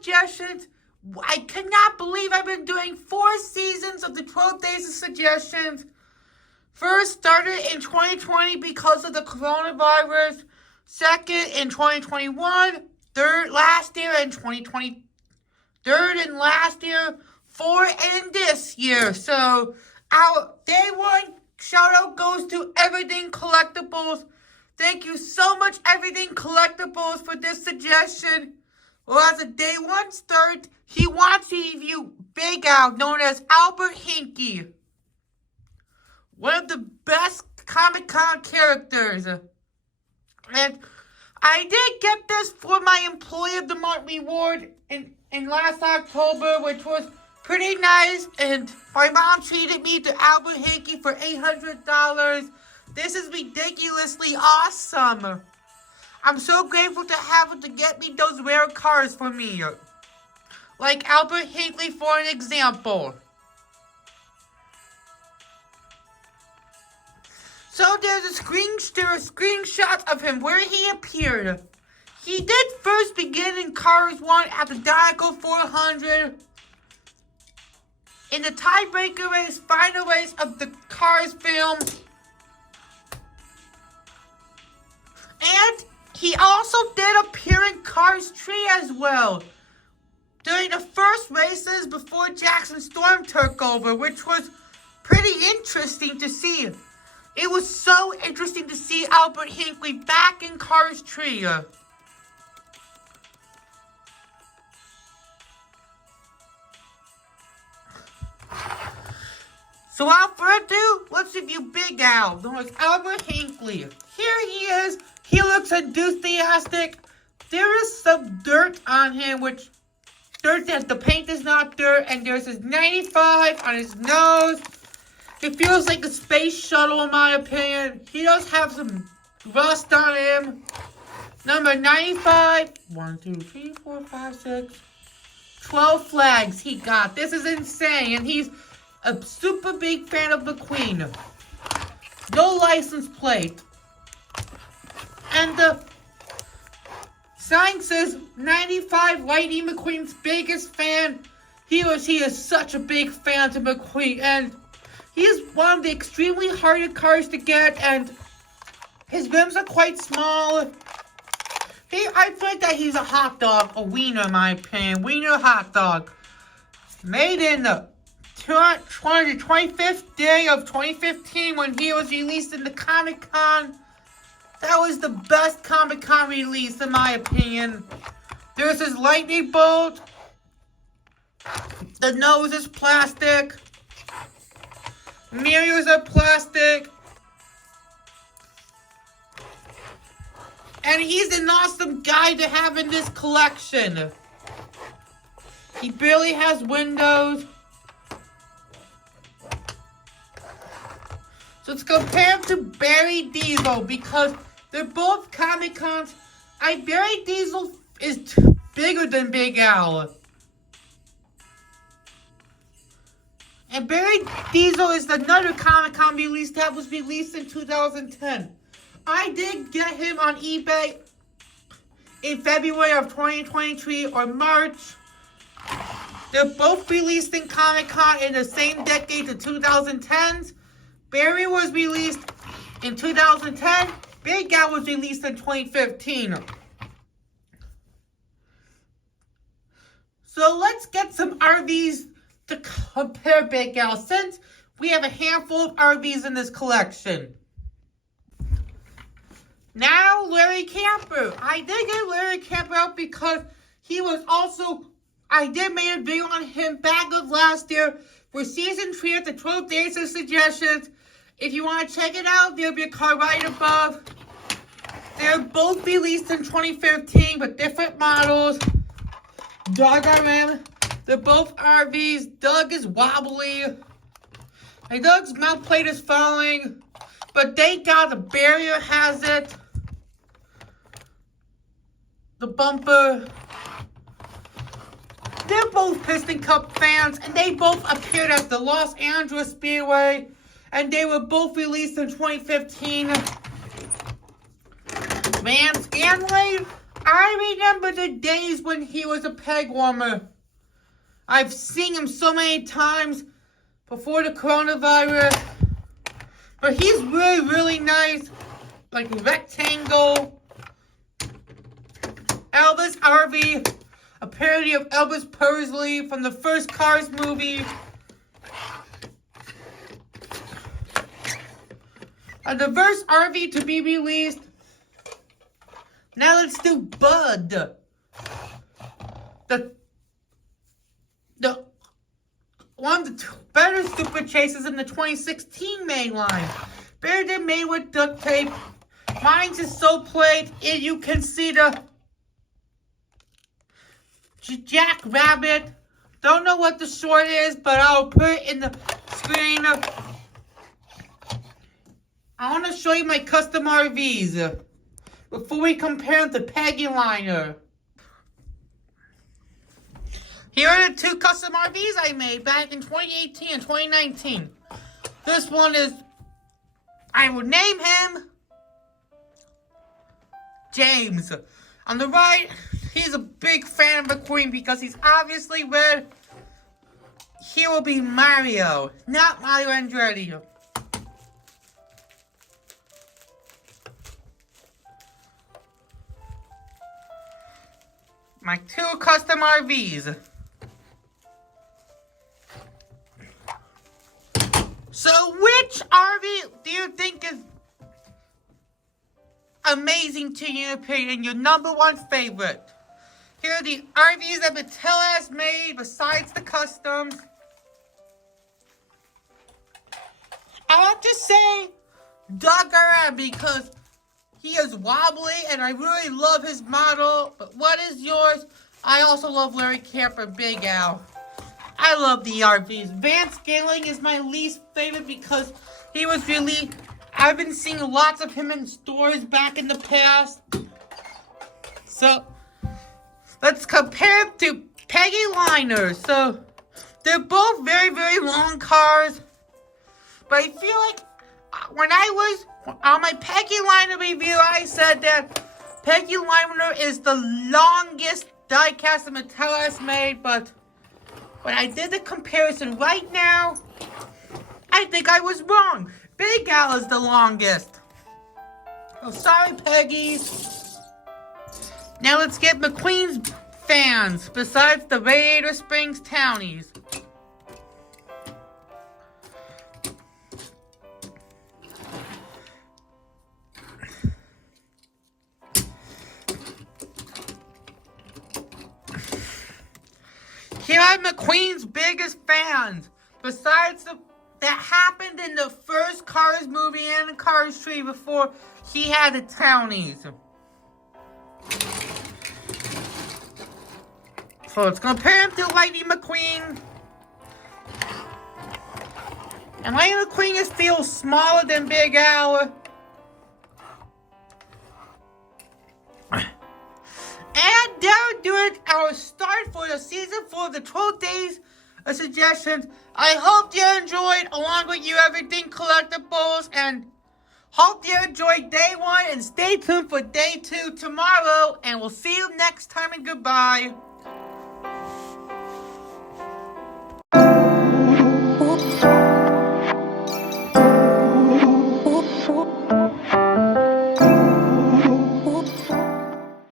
suggestions. I cannot believe I've been doing 4 seasons of the 12 Days of Suggestions. First started in 2020 because of the coronavirus. Second in 2021. Third last year in 2020. Third and last year. Fourth in this year. So our day one shout out goes to Everything Collectibles. Thank you so much, Everything Collectibles, for this suggestion. Well, as a day one start, he wants to review Big Al, known as Albert Hinkey. One of the best Comic-Con characters. And I did get this for my Employee of the Month reward in last October, which was pretty nice. And my mom treated me to Albert Hinkey for $800. This is ridiculously awesome. I'm so grateful to have it to get me those rare cards for me. Like Albert Hinkey, for an example. So there's a screenshot of him where he appeared. He did first begin in Cars 1 at the Dinoco 400. In the Tiebreaker race, final race of the Cars film. And he also did appear in Cars 3 as well. During the first races before Jackson Storm took over, which was pretty interesting to see. It was so interesting to see Albert Hinkey back in Cars 3. So without further ado, let's review Big Al, known as Albert Hinkey. Here he is. He looks enthusiastic. There is some dirt on him, which dirt that the paint is not dirt, and there's his 95 on his nose. It feels like a space shuttle in my opinion. He does have some rust on him. Number 95. 1, 2, 3, 4, 5, 6. 12 flags he got. This is insane. And he's a super big fan of McQueen. No license plate. And the sign says 95, Lightning McQueen's biggest fan. He is such a big fan to McQueen. And he's one of the extremely hardest cars to get. And his rims are quite small. I think that he's a hot dog. A wiener, in my opinion. Wiener hot dog. Made in the 25th day of 2015 when he was released in the Comic-Con. That was the best Comic-Con release, in my opinion. There's his lightning bolt. The nose is plastic. Mirrors are plastic. And he's an awesome guy to have in this collection. He barely has windows. So let's compare him to Barry Diesel because they're both Comic-Cons. Barry Diesel is bigger than Big Al. And Barry Diesel is another Comic-Con release that was released in 2010. I did get him on eBay in February of 2023 or March. They're both released in Comic-Con in the same decade, the 2010s. Barry was released in 2010. Big Al was released in 2015. So let's get some RVs to compare Big Al, since we have a handful of RVs in this collection. Now, Larry Camper. I did get Larry Camper out because he was also... I did make a video on him back of last year for Season 3 of the 12 Days of Suggestions. If you want to check it out, there'll be a card right above. They're both released in 2015 with different models. Doug on them. They're both RVs. Doug is wobbly. And Doug's mount plate is falling. But thank God the barrier has it. The bumper. They're both Piston Cup fans, and they both appeared at the Los Angeles Speedway, and they were both released in 2015. Van Scanlon, I remember the days when he was a peg warmer. I've seen him so many times before the coronavirus. But he's really, really nice. Like a rectangle. Elvis RV. A parody of Elvis Presley from the first Cars movie. A diverse RV to be released. Now let's do Bud. The one of the better Super Chases in the 2016 main line. Better than made with duct tape. Mine's is so played, and you can see the Jack Rabbit. Don't know what the short is, but I'll put it in the screen. I want to show you my custom RVs before we compare them to Peggy Liner. Here are the two custom RVs I made back in 2018 and 2019. This one is, I would name him James. On the right, he's a big fan of McQueen because he's obviously red. Here will be Mario, not Mario Andretti. My two custom RVs. So which RV do you think is amazing to your opinion, your number one favorite? Here are the RVs that Mattel has made besides the customs. I want to say Doug RM because he is wobbly and I really love his model. But what is yours? I also love Larry Camper, Big Al. I love the RVs. Van Scaling is my least favorite because he was really... I've been seeing lots of him in stores back in the past. So, let's compare it to Peggy Liner. So, they're both very, very long cars. But I feel like when I was on my Peggy Liner review, I said that Peggy Liner is the longest diecast that Mattel has made. But when I did the comparison right now, I think I was wrong. Big Al is the longest. Oh, sorry, Peggy. Now let's get McQueen's fans, besides the Radiator Springs Townies. Here are McQueen's biggest fans, besides that happened in the first Cars movie and the Cars 3 before he had the Townies. So let's compare him to Lightning McQueen. And Lightning McQueen is still smaller than Big Al. And that'll do it, our start for the season 4 of the 12 days of suggestions. I hope you enjoyed, along with you, everything collectibles, and hope you enjoyed day 1, and stay tuned for day 2 tomorrow, and we'll see you next time, and goodbye.